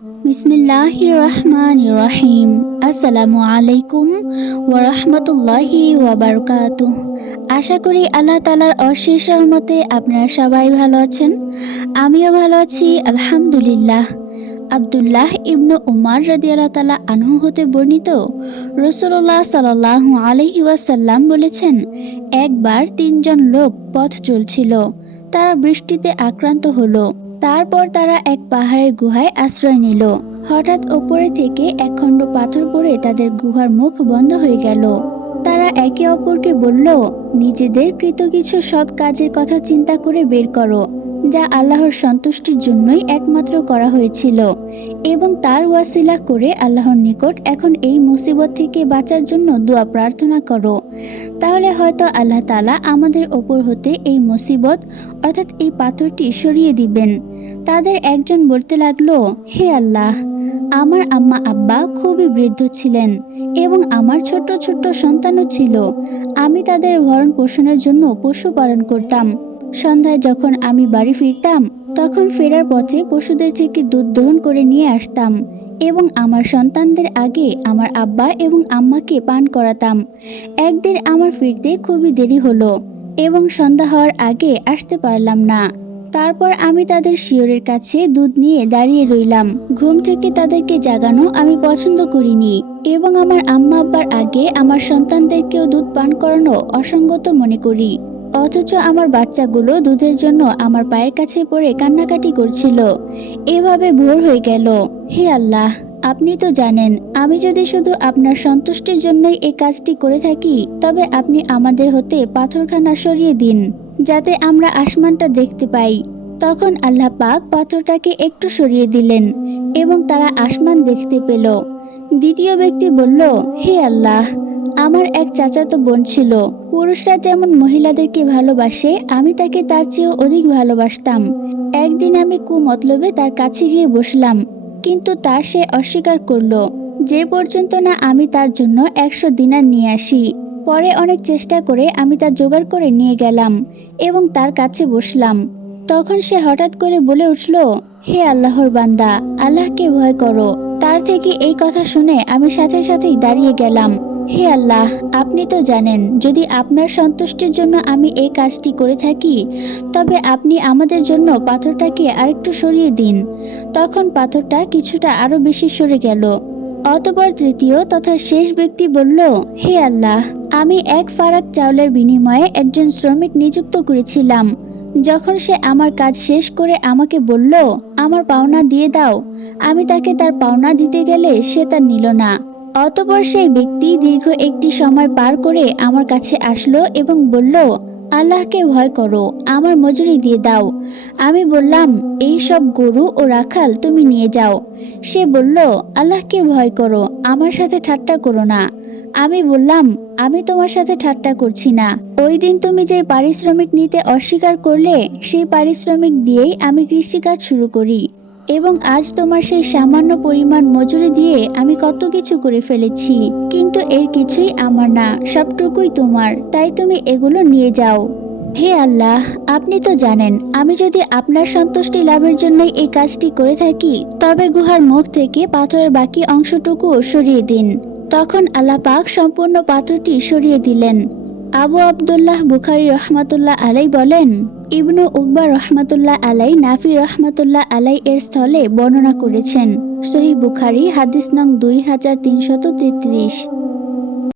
বিসমিল্লাহ রহমান রহিম। আসসালামু আলাইকুম ওরহমতুল্লাহি ওয়াবারকাত আশা করি আল্লাহ তালার অশেষ রহমতে আপনারা সবাই ভালো আছেন। আমিও ভালো আছি, আলহামদুলিল্লাহ। আবদুল্লাহ ইবনু উমার রাদিয়াল্লাহ তালা আনহু হতে বর্ণিত রসুল্লাহ সাল্লাহ আলহি ওয়াসাল্লাম বলেছেন, একবার তিনজন লোক পথ চলছিল, তারা বৃষ্টিতে আক্রান্ত হলো। তারপর তারা এক পাহাড়ের গুহায় আশ্রয় নিল। হঠাৎ ওপরে থেকে একখণ্ড পাথর পড়ে তাদের গুহার মুখ বন্ধ হয়ে গেল। তারা একে অপরকে বলল, নিজেদের কৃত কিছু সৎ কাজের কথা চিন্তা করে বের করো। যা আল্লাহর সন্তুষ্টির জন্যই একমাত্র করা হয়েছিল এবং তার ওয়াসিলা করে আল্লাহর নিকট এখন এই মুসিবত থেকে বাঁচার জন্য দোয়া প্রার্থনা করো। তাহলে হয়তো আল্লাহ তালা আমাদের ওপর হতে এই মুসিবত, অর্থাৎ এই পাথরটি সরিয়ে দিবেন। তাদের একজন বলতে লাগল, হে আল্লাহ, আমার আম্মা আব্বা খুবই বৃদ্ধ ছিলেন এবং আমার ছোট্ট ছোট্ট সন্তানও ছিল। আমি তাদের ভরণ পোষণের জন্য পশু পালন করতাম। সন্ধ্যায় যখন আমি বাড়ি ফিরতাম, তখন ফেরার পথে পশুদের থেকে দুধ দহন করে নিয়ে আসতাম এবং আমার সন্তানদের আগে আমার আব্বা এবং আম্মাকে পান করাতাম। একদিন আমার ফিরতে খুবই দেরি হলো এবং সন্ধ্যা হওয়ার আগে আসতে পারলাম না। তারপর আমি তাদের শিয়রের কাছে দুধ নিয়ে দাঁড়িয়ে রইলাম। ঘুম থেকে তাদেরকে জাগানো আমি পছন্দ করিনি এবং আমার আম্মা আব্বার আগে আমার সন্তানদেরকেও দুধ পান করানো অসঙ্গত মনে করি। অথচ আমার বাচ্চাগুলো দুধের জন্য আমার পায়ের কাছে পড়ে কান্নাকাটি করছিল। এভাবে ভোর হয়ে গেল। হে আল্লাহ, আপনি তো জানেন, আমি যদি শুধু আপনার সন্তুষ্টির জন্যই এই কাজটি করে থাকি, তবে আপনি আমাদের হতে পাথরখানা সরিয়ে দিন, যাতে আমরা আসমানটা দেখতে পাই। তখন আল্লাহ পাক পাথরটাকে একটু সরিয়ে দিলেন, এবং তারা আসমান দেখতে পেল। দ্বিতীয় ব্যক্তি বলল, হে আল্লাহ আমার এক চাচাতো বোন ছিল। পুরুষরা যেমন মহিলাদেরকে ভালোবাসে, আমি তাকে তার চেয়েও অধিক ভালোবাসতাম। একদিন আমি কুমতলবে তার কাছে গিয়ে বসলাম, কিন্তু তা সে অস্বীকার করল। যে পর্যন্ত না আমি তার জন্য একশো দিনার নিয়ে আসি, পরে অনেক চেষ্টা করে আমি তা জোগাড় করে নিয়ে গেলাম এবং তার কাছে বসলাম। তখন সে হঠাৎ করে বলে উঠল, হে আল্লাহর বান্দা, আল্লাহকে ভয় করো। তার থেকে এই কথা শুনে আমি সাথে সাথেই দাঁড়িয়ে গেলাম। হে আল্লাহ, আপনি তো জানেন, যদি আপনার সন্তুষ্টির জন্য আমি এই কাজটি করে থাকি, তবে আপনি আমাদের জন্য পাথরটাকে আরেকটু সরিয়ে দিন। তখন পাথরটা কিছুটা আরও বেশি সরে গেল। অতপর তৃতীয় তথা শেষ ব্যক্তি বলল, হে আল্লাহ, আমি এক ফারাক চাউলের বিনিময়ে একজন শ্রমিক নিযুক্ত করেছিলাম। যখন সে আমার কাজ শেষ করে আমাকে বলল, আমার পাওনা দিয়ে দাও। আমি তাকে তার পাওনা দিতে গেলে সে তা নিল না। অতপর সেই ব্যক্তি দীর্ঘ একটি সময় পার করে আমার কাছে আসলো এবং বলল, আল্লাহকে ভয় করো, আমার মজুরি দিয়ে দাও। আমি বললাম, এই সব গরু ও রাখাল তুমি নিয়ে যাও। সে বলল, আল্লাহকে ভয় করো, আমার সাথে ঠাট্টা করো না। আমি বললাম, আমি তোমার সাথে ঠাট্টা করছি না। ওই দিন তুমি যে পারিশ্রমিক নিতে অস্বীকার করলে, সেই পারিশ্রমিক দিয়েই আমি কৃষিকাজ শুরু করি। এবং আজ তোমার সেই সামান্য পরিমাণ মজুরি দিয়ে আমি কত কিছু করে ফেলেছি। কিন্তু এর কিছুই আমার না, সবটুকুই তোমার। তাই তুমি এগুলো নিয়ে যাও। হে আল্লাহ, আপনি তো জানেন, আমি যদি আপনার সন্তুষ্টি লাভের জন্যই এই কাজটি করে থাকি, তবে গুহার মুখ থেকে পাথরের বাকি অংশটুকু সরিয়ে দিন। তখন আল্লাহ পাক সম্পূর্ণ পাথরটি সরিয়ে দিলেন। আবু আবদুল্লাহ বুখারি রহমাতুল্লাহ আলাই বলেন ইবনু উব্বা রহমাতুল্লাহ আলাই, নাফি রহমাতুল্লাহ আলাই এর স্থলে বর্ণনা করেছেন। সহি বুখারি, হাদিস নং দুই হাজার তিনশত তেত্রিশ।